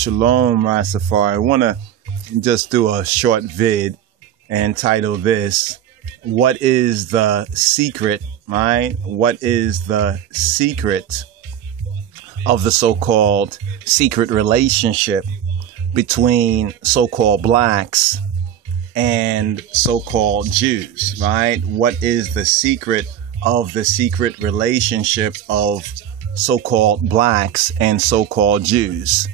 Shalom, Rastafari. I want to just do a short vid and title this, What is the Secret, right? What is the secret of the so-called secret relationship between so-called blacks and so-called Jews, right? What is the secret of the secret relationship of so-called blacks and so-called Jews?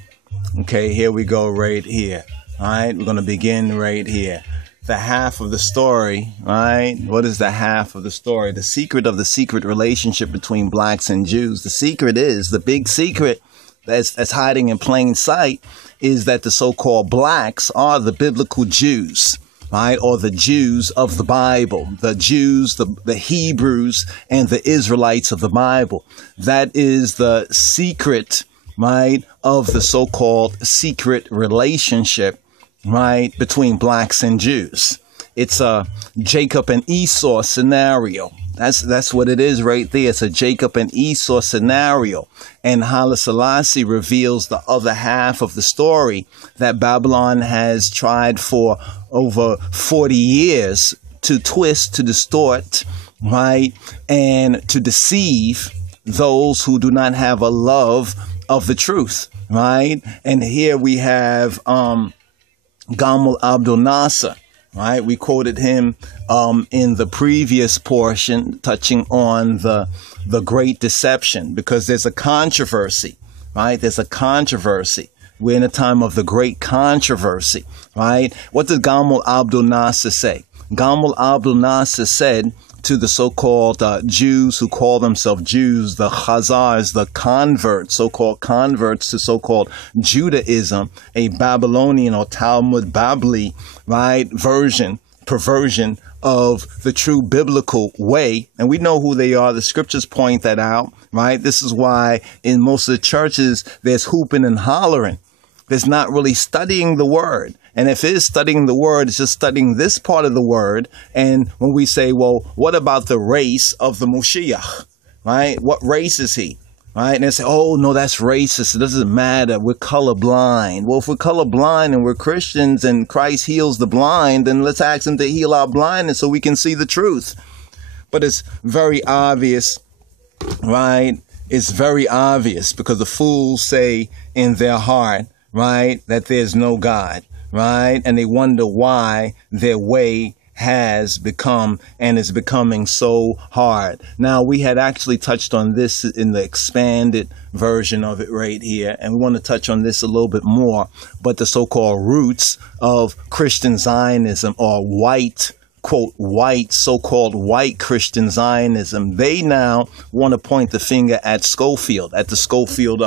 Okay, here we go right here. All right, we're going to begin right here. The half of the story, right? What is the half of the story? The secret of the secret relationship between blacks and Jews. The secret is, the big secret that's hiding in plain sight is that the so-called blacks are the biblical Jews, right? Or the Jews of the Bible, the Jews, the Hebrews and the Israelites of the Bible. That is the secret, right, of the so-called secret relationship, right, between blacks and Jews. It's a Jacob and Esau scenario. That's what it is right there. It's a Jacob and Esau scenario. And Haile Selassie reveals the other half of the story that Babylon has tried for over 40 years to twist, to distort, right, and to deceive those who do not have a love of the truth, right? And here we have Gamal Abdel Nasser, right? We quoted him in the previous portion, touching on the Great Deception, because there's a controversy, right? There's a controversy. We're in a time of the great controversy, right? What did Gamal Abdel Nasser say? Gamal Abdel Nasser said to the so-called Jews who call themselves Jews, the Khazars, the converts, so-called converts to so-called Judaism, a Babylonian or Talmud Babli, right, perversion of the true biblical way. And we know who they are. The scriptures point that out, right? This is why in most of the churches, there's hooping and hollering. There's not really studying the word. And if it is studying the word, it's just studying this part of the word. And when we say, well, what about the race of the Moshiach, right? What race is he, right? And they say, oh, no, that's racist. It doesn't matter. We're colorblind. Well, if we're colorblind and we're Christians and Christ heals the blind, then let's ask him to heal our blindness so we can see the truth. But it's very obvious, right? It's very obvious because the fools say in their heart, right, that there's no God. Right. And they wonder why their way has become and is becoming so hard. Now, we had actually touched on this in the expanded version of it right here. And we want to touch on this a little bit more. But the so-called roots of Christian Zionism, or white, quote, white, so-called white Christian Zionism, they now want to point the finger at Scofield, at the Scofield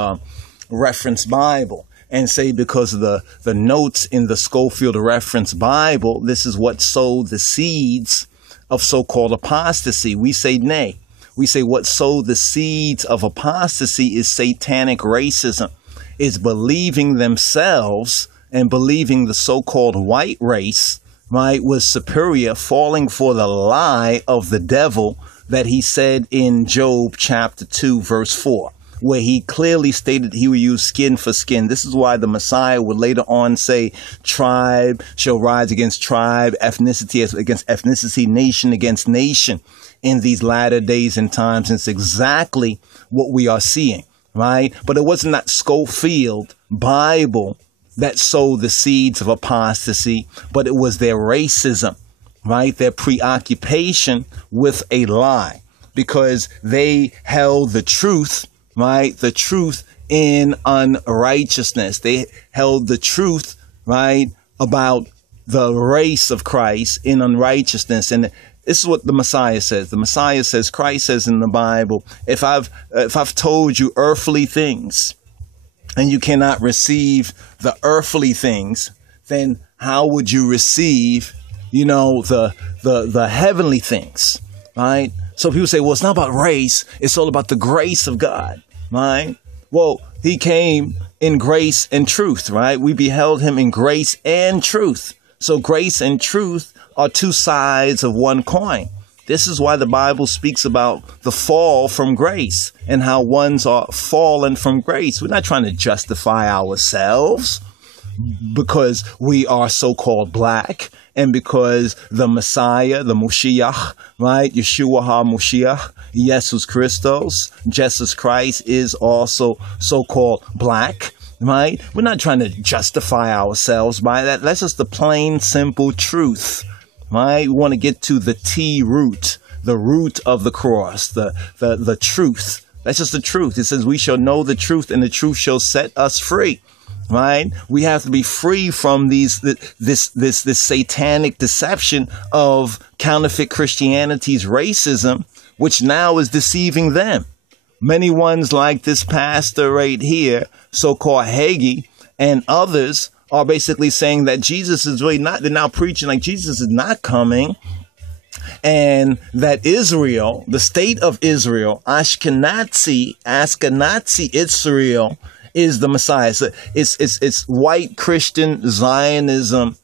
Reference Bible, and say because of the notes in the Scofield Reference Bible, this is what sowed the seeds of so-called apostasy. We say nay. We say what sowed the seeds of apostasy is satanic racism, is believing themselves and believing the so-called white race, right, was superior, falling for the lie of the devil that he said in Job chapter 2, verse 4. Where he clearly stated he would use skin for skin. This is why the Messiah would later on say tribe shall rise against tribe, ethnicity against ethnicity, nation against nation in these latter days and times. And it's exactly what we are seeing, right? But it wasn't that Scofield Bible that sowed the seeds of apostasy, but it was their racism, right? Their preoccupation with a lie, because they held the truth, right? The truth in unrighteousness. They held the truth, right, about the race of Christ in unrighteousness. And this is what the Messiah says. The Messiah says, Christ says in the Bible, if I've told you earthly things and you cannot receive the earthly things, then how would you receive, you know, the heavenly things, right? So people say, well, it's not about race. It's all about the grace of God, right? Well, he came in grace and truth, right? We beheld him in grace and truth. So grace and truth are two sides of one coin. This is why the Bible speaks about the fall from grace and how ones are fallen from grace. We're not trying to justify ourselves because we are so-called black and because the Messiah, the Moshiach, right? Yeshua HaMoshiach, Jesus Christos, Jesus Christ is also so-called black, right? We're not trying to justify ourselves by that. That's just the plain, simple truth, right? We want to get to the T root, the root of the cross, the truth. That's just the truth. It says we shall know the truth and the truth shall set us free. Right? We have to be free from this satanic deception of counterfeit Christianity's racism, which now is deceiving them. Many ones like this pastor right here, so-called Hagee, and others are basically saying that Jesus is really not, they're now preaching like Jesus is not coming, and that Israel, the state of Israel, Ashkenazi Israel, is the Messiah. So it's white Christian Zionism,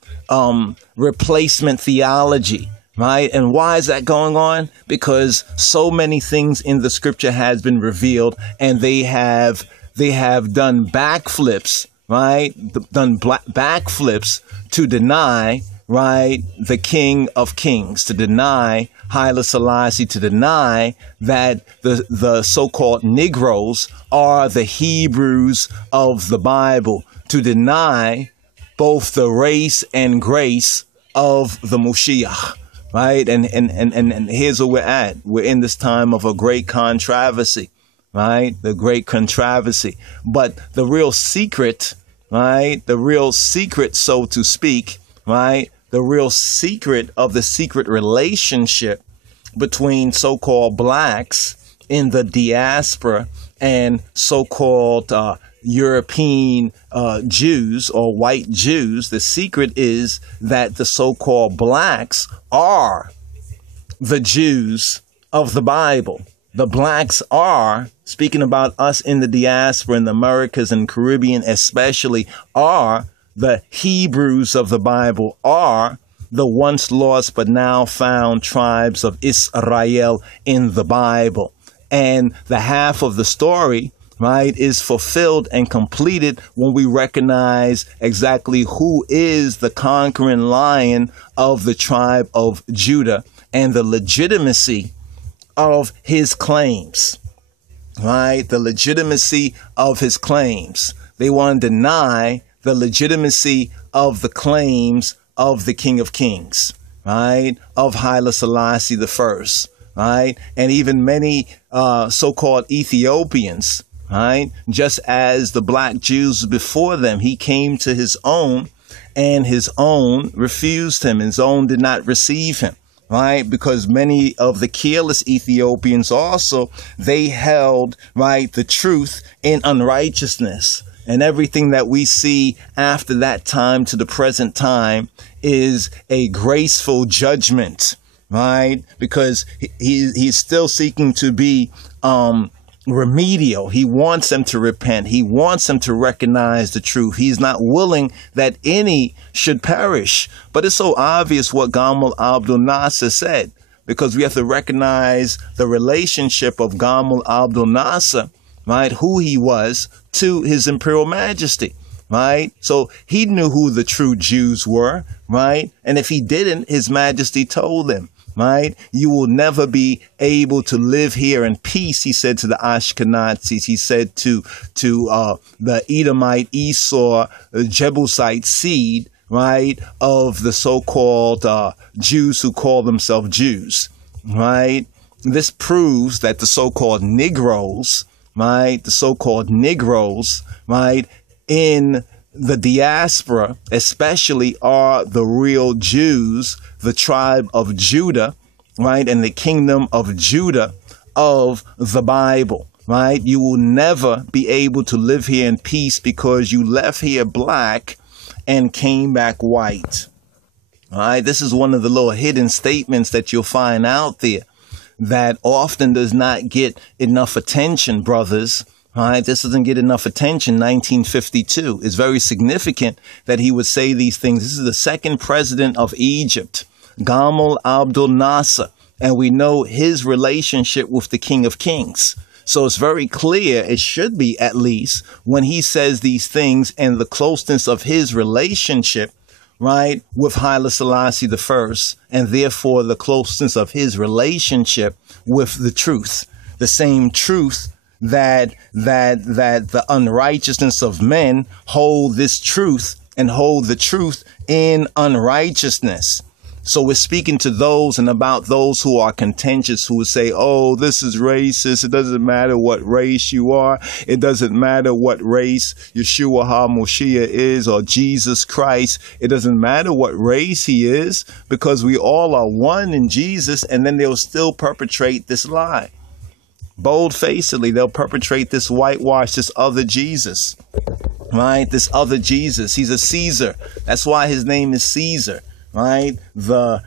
replacement theology, right? And why is that going on? Because so many things in the scripture has been revealed, and they have done backflips, right? Done backflips to deny, right, the King of Kings, to deny Haile Selassie, to deny that the so-called Negroes are the Hebrews of the Bible, to deny both the race and grace of the Moshiach, right? And here's where we're at. We're in this time of a great controversy, right? The great controversy. But the real secret, right? The real secret, so to speak, right? The real secret of the secret relationship between so-called blacks in the diaspora and so-called European Jews or white Jews. The secret is that the so-called blacks are the Jews of the Bible. The blacks are, speaking about us in the diaspora in the Americas and Caribbean especially, are the Hebrews of the Bible, are the once lost but now found tribes of Israel in the Bible. And the half of the story, right, is fulfilled and completed when we recognize exactly who is the conquering lion of the tribe of Judah and the legitimacy of his claims, right? The legitimacy of his claims. They want to deny the legitimacy of the claims of the King of Kings, right? Of Haile Selassie I, right? And even many so-called Ethiopians, right? Just as the black Jews before them, he came to his own and his own refused him. His own did not receive him, right? Because many of the careless Ethiopians also, they held, right, the truth in unrighteousness. And everything that we see after that time to the present time is a graceful judgment, right? Because he's still seeking to be remedial. He wants them to repent. He wants them to recognize the truth. He's not willing that any should perish. But it's so obvious what Gamal Abdel Nasser said, because we have to recognize the relationship of Gamal Abdel Nasser, right, who he was to his Imperial Majesty, right? So he knew who the true Jews were, right? And if he didn't, His Majesty told him, right? You will never be able to live here in peace, he said to the Ashkenazis. He said to the Edomite, Esau, Jebusite seed, right, of the so-called Jews who call themselves Jews, right? This proves that the so-called Negroes, right, the so-called Negroes, right, in the diaspora especially are the real Jews, the tribe of Judah, right, and the kingdom of Judah of the Bible, right? You will never be able to live here in peace because you left here black and came back white. All right, this is one of the little hidden statements that you'll find out there that often does not get enough attention, brothers. All right, this doesn't get enough attention. 1952 is very significant that he would say these things. This is the second president of Egypt, Gamal Abdel Nasser, and we know his relationship with the King of Kings. So it's very clear, it should be at least, when he says these things and the closeness of his relationship, right, with Haile Selassie I, and therefore the closeness of his relationship with the truth, the same truth that the unrighteousness of men hold this truth and hold the truth in unrighteousness. So we're speaking to those and about those who are contentious, who would say, oh, this is racist. It doesn't matter what race you are. It doesn't matter what race Yeshua HaMoshiach is or Jesus Christ. It doesn't matter what race he is, because we all are one in Jesus. And then they'll still perpetrate this lie. Bold-facedly, they'll perpetrate this whitewash, this other Jesus, right? This other Jesus. He's a Caesar. That's why his name is Caesar. Right, the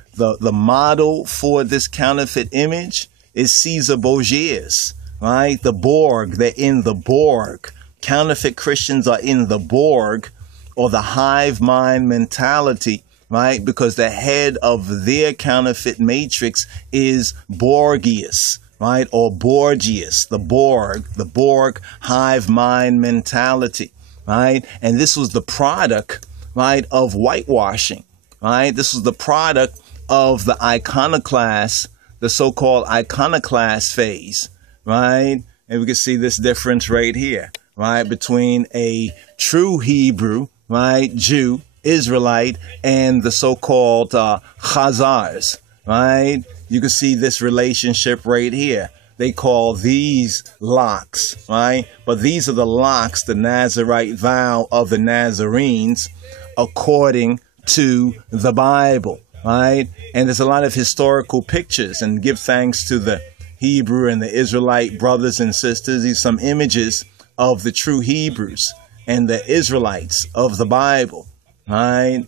model for this counterfeit image is Caesar Borgias. Right, the Borg. They're in the Borg. Counterfeit Christians are in the Borg, or the hive mind mentality. Right, because the head of their counterfeit matrix is Borgias. Right, or Borgias, the Borg hive mind mentality. Right, and this was the product, right, of whitewashing. Right, this was the product of the iconoclast, the so-called iconoclast phase, right? And we can see this difference right here, right, between a true Hebrew, right, Jew, Israelite, and the so-called Khazars, right? You can see this relationship right here. They call these locks, right? But these are the locks, the Nazarite vow of the Nazarenes, according to the Bible, right? And there's a lot of historical pictures, and give thanks to the Hebrew and the Israelite brothers and sisters. These are some images of the true Hebrews and the Israelites of the Bible, right?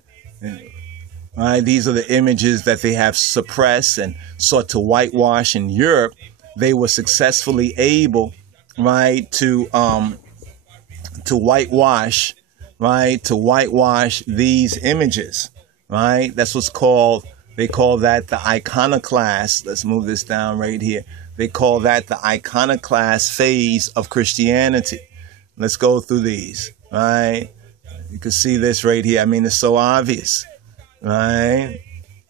Right? These are the images that they have suppressed and sought to whitewash in Europe. They were successfully able, right, to whitewash, right, to whitewash these images, right? That's what's called, they call that the iconoclast. Let's move this down right here. They call that the iconoclast phase of Christianity. Let's go through these, right? You can see this right here. I mean, it's so obvious, right?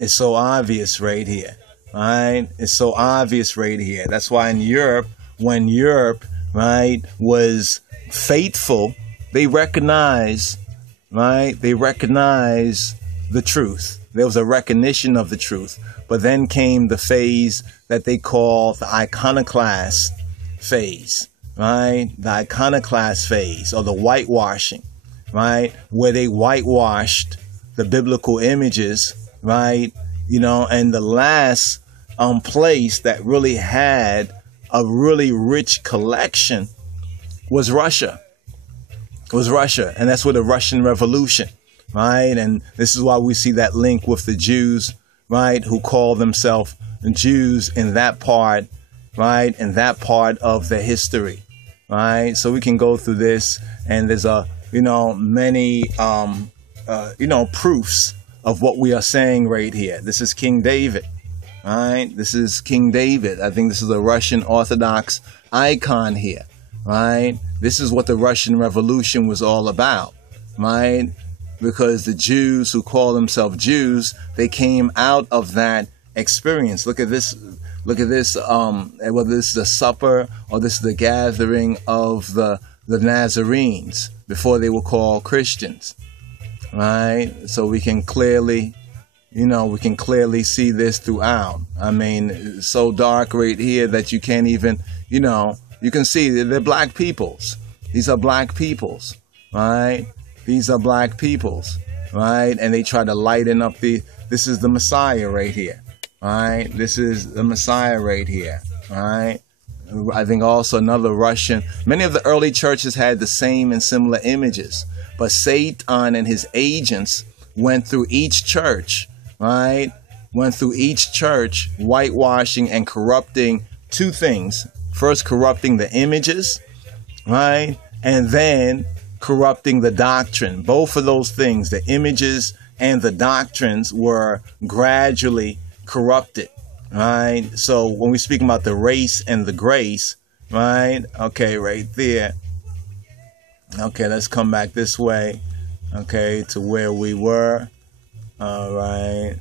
It's so obvious right here, right? It's so obvious right here. That's why in Europe, when Europe, right, was faithful, they recognize, right? They recognize the truth. There was a recognition of the truth. But then came the phase that they call the iconoclast phase, right? The iconoclast phase, or the whitewashing, right? Where they whitewashed the biblical images, right? You know, and the last place that really had a really rich collection was Russia. It was Russia, and that's where the Russian Revolution, right? And this is why we see that link with the Jews, right, who call themselves Jews in that part, right, in that part of the history, right? So we can go through this, and there's many proofs of what we are saying right here. This is King David, right? This is King David. I think this is a Russian Orthodox icon here, right? This is what the Russian Revolution was all about, right? Because the Jews who call themselves Jews, they came out of that experience. Look at this. Look at this. Whether this is a supper or this is the gathering of the Nazarenes before they were called Christians, right? So we can clearly, see this throughout. I mean, it's so dark right here that you can't even, you can see they're black peoples. These are black peoples, right? These are black peoples, right? And they try to lighten up this is the Messiah right here, right? This is the Messiah right here, right? I think also another Russian. Many of the early churches had the same and similar images, but Satan and his agents went through each church, right? Went through each church, whitewashing and corrupting two things. First, corrupting the images, right? And then corrupting the doctrine. Both of those things, the images and the doctrines, were gradually corrupted, right? So when we speak about the race and the grace, right? Okay, right there. Okay, let's come back this way. Okay, to where we were. All right.